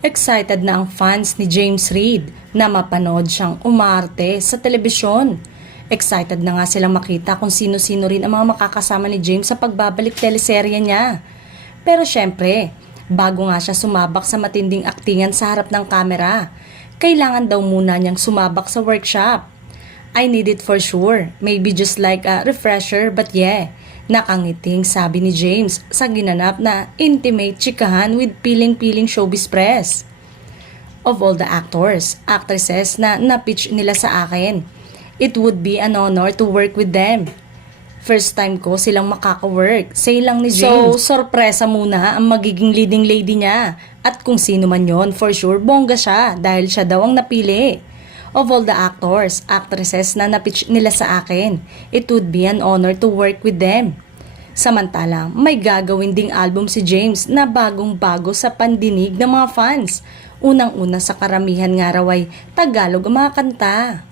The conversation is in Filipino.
Excited na ang fans ni James Reid na mapanood siyang umarte sa telebisyon. Excited na nga silang makita kung sino-sino rin ang mga makakasama ni James sa pagbabalik teleserye niya. Pero syempre, bago nga siya sumabak sa matinding aktingan sa harap ng kamera, kailangan daw muna niyang sumabak sa workshop. I need it for sure, maybe just like a refresher but yeah. Nakangiting sabi ni James sa ginanap na intimate chikahan with piling-piling showbiz press. Of all the actors, actresses na napitch nila sa akin, it would be an honor to work with them. First time ko silang makaka-work, say lang ni James. So, sorpresa muna ang magiging leading lady niya. At kung sino man yon, for sure, bongga siya dahil siya daw ang napili. Of all the actors, actresses na napitch nila sa akin, it would be an honor to work with them. Samantalang, may gagawin ding album si James na bagong-bago sa pandinig ng mga fans. Unang-una sa karamihan nga raw ay Tagalog ang mga kanta.